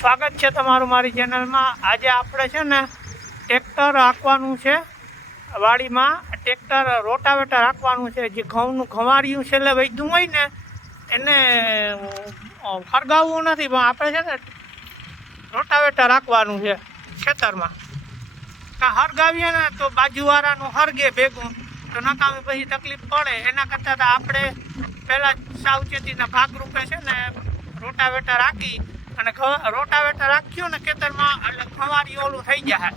સ્વાગત છે તમારું મારી ચેનલમાં. આજે આપણે છે ને ટ્રેક્ટર હાંકવાનું છે. વાડીમાં ટ્રેક્ટર રોટાવેટર હાંકવાનું છે. જે ઘઉંનું ઘવારિયું છેલ્લે વૈદ્યું હોય ને, એને ફરગાવવું નથી, પણ આપણે છે ને રોટાવેટર હાંકવાનું છે ખેતરમાં. કાં હરગાવીએ ને તો બાજુવાળાનું હરગે ભેગું, તો નકામી પછી તકલીફ પડે. એના કરતાં આપણે પહેલાં સાવચેતીના ભાગરૂપે છે ને રોટાવેટર રાખી અને રોટાવેટર રાખ્યું ને ખેતરમાં એટલે ખવારી ઓલું થઈ જાય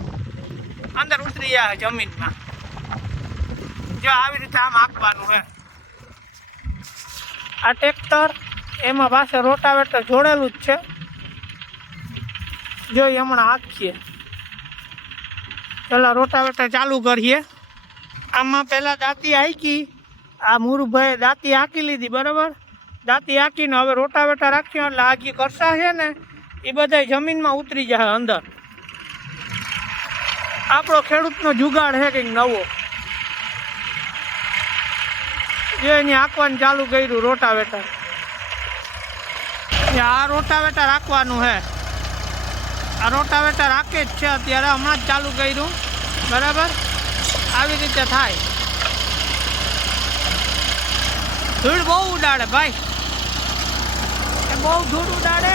અંદર ઉતરી જાય જમીનમાં. જો આવી રીતે આમ આપવાનું છે આ ટ્રેક્ટર એમાં પાસે રોટાવેટર જોડેલું જ છે. જો હમણાં હાંકીએ. પેલા રોટાવેટર ચાલુ કરીએ. આમાં પહેલાં દાંતી હાંકી. આ મુરુભાઈએ દાંતી હાંકી લીધી, બરાબર? દાંતી આંકીને હવે રોટાવેટા રાખ્યો એટલે આ જે કરસા છે ને, એ બધા જમીનમાં ઉતરી જાય અંદર. આપણો ખેડૂતનો જુગાડ છે કંઈક નવો. જે અહીંયા આંકવાનું ચાલુ કર્યું રોટાવેટર. એ આ રોટાવેટર રાખવાનું છે આ રોટાવેટર હાકે જ છે અત્યારે, હમણાં જ ચાલુ કર્યું. બરાબર? આવી રીતે થાય. ધૂળ બહુ ઉડાડે ભાઈ. બહુ ધૂળ ઉડાડે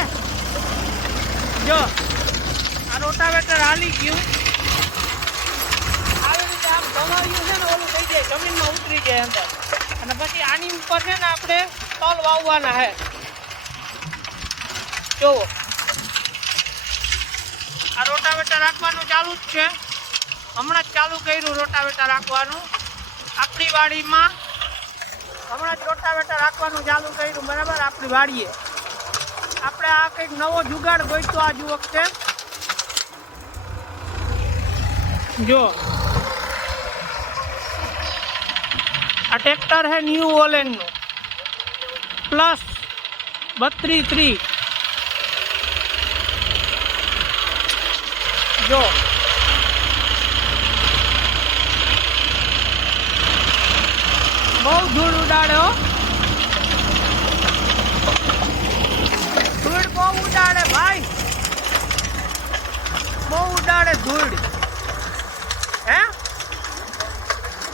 જો, આ રોટાવેટર હાલી ગયું. આવી રીતે આમ ધમાવ્યું છે ને, ઓલું થઈ જાય, જમીનમાં ઉતરી જાય અંદર. અને પછી આની ઉપર છે ને આપણે તલ વાવવાના હે જોવો આ રોટાવેટર રાખવાનું ચાલુ જ છે. હમણાં જ ચાલુ કર્યું રોટાવેટર રાખવાનું. આપણી વાડીમાં હમણાં જ રોટાવેટર રાખવાનું ચાલુ કર્યું, બરાબર? આપણી વાડીએ. આપણે આ કંઈક નવો જુગાડ ગોઈતો આજુ વખતે જો. આ ટ્રેક્ટર છે ન્યૂ ઓલેનનું પ્લસ બત્રી ત્રી જો. બહુ ધૂળ ઉડાડે હો ધૂળ બહુ ઉડાડે ભાઈ. બહુ ઉડાડે ધૂળ. હે?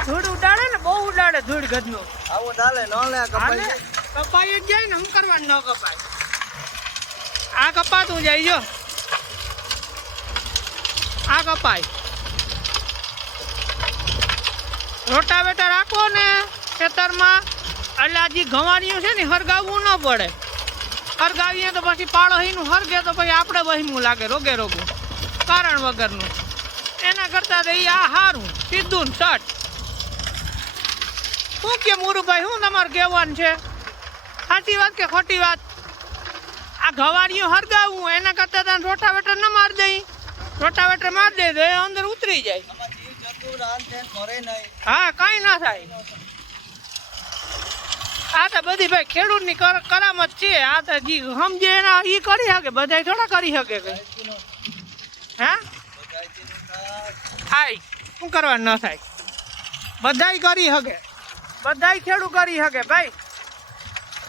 ધૂળ ઉડાડે ને બહુ ઉડાડે ધૂળ ગજનું આવું ચાલે ન લે કપાઈ. કપાઈ જ જાય ને શું કરવાનું ન કપાય? આ કપાતું જાય જો. આ કપાય. રોટાવેટર રાખો ને ખેતરમાં. એટલે આ જે ઘવારીયું છે ને હરગાવવું ન પડે. હરગાવીએ તો પછી પાડોહીનું હરગે તો પછી આપણે વહીમું લાગે રોગે રોગું. કારણ વગરનું. એના કરતાં તો ઈ આ સારું સીધું સટ. શું કે મુરુભાઈ શું તમારે કહેવાનું છે? સાચી વાત કે ખોટી વાત? આ ઘવારીઓ હરગાવવું એના કરતાં તને રોટાવેટર ન માર દઈ રોટાવેટર માર દે તો એ અંદર ઉતરી જાય. હા કાંઈ ના થાય. આ તો બધી ભાઈ ખેડૂતની કર- કરામત છે. આ તો જી સમજે એના એ કરી શકે બધા થોડા કરી શકે કઈ હે? થાય. શું કરવાનું ન થાય? બધાય કરી શકે. બધાય ખેડૂત કરી શકે ભાઈ.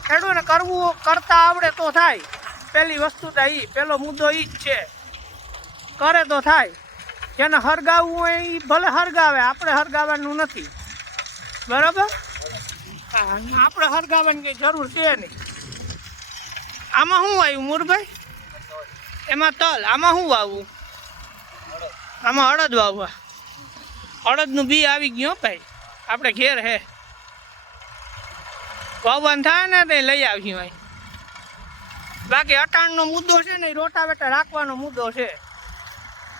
ખેડૂતને કરવું, કરતા આવડે તો થાય. પહેલી વસ્તુ તો એ પહેલો મુદ્દો એ જ છે. કરે તો થાય. જેને હરગાવવું હોય એ ભલે હરગાવે, આપણે હરગાવવાનું નથી. બરાબર? આપણે સરગાવવાની કંઈ જરૂર છે નહીં. આમાં શું આવ્યું, મુરભાઈ? એમાં તલ, આમાં શું વાવવું? આમાં અડદ વાવવા. અડદનું બી આવી ગયું ભાઈ. આપણે ઘેર હે. વાવવાનું થાય ને તે લઈ આવ્યું અહીં. બાકી અટાણનો મુદ્દો છે ને, રોટાવેટર રાખવાનો મુદ્દો છે.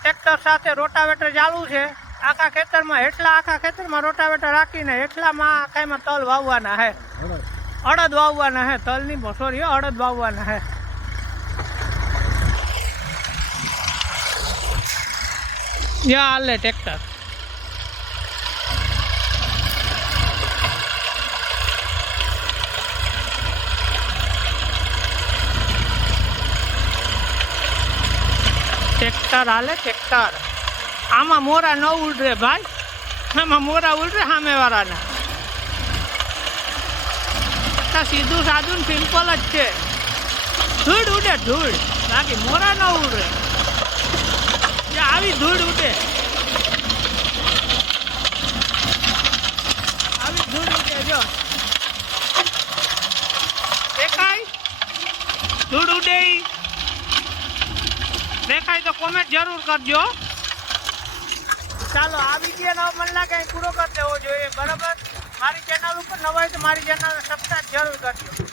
ટ્રેક્ટર સાથે રોટાવેટર ચાલુ છે. આખા ખેતરમાં હેઠલા, આખા ખેતરમાં રોટાવેટર રાખીને હેઠલામાં કાંઈમાં તલ વાવવાના હે. અડદ વાવવાના હે, તલની સોરી અડદ વાવવાના હે. યા હાલે ટ્રેક્ટર. ટ્રેક્ટર હાલે ટ્રેક્ટર. આમાં મોરા ન ઉડરે ભાઈ. આમાં મોરા ઉડરે સામે વાળાના સીધું સાદું સિમ્પલ જ છે. ધૂળ ઉડે, ધૂળ. બાકી મોરા ન ઉડે. કે આવી ધૂળ ઉડે. આવી ધૂળ ઉડે જો. દેખાય? ધૂળ ઉડે દેખાય તો કોમેન્ટ જરૂર કરજો. ચાલો આ વીડિયો મને લાગે પૂરો કરી દેવો જોઈએ. બરાબર? મારી ચેનલ ઉપર નવા હોય તો મારી ચેનલ સબસ્ક્રાઈબ જરૂર કરજો.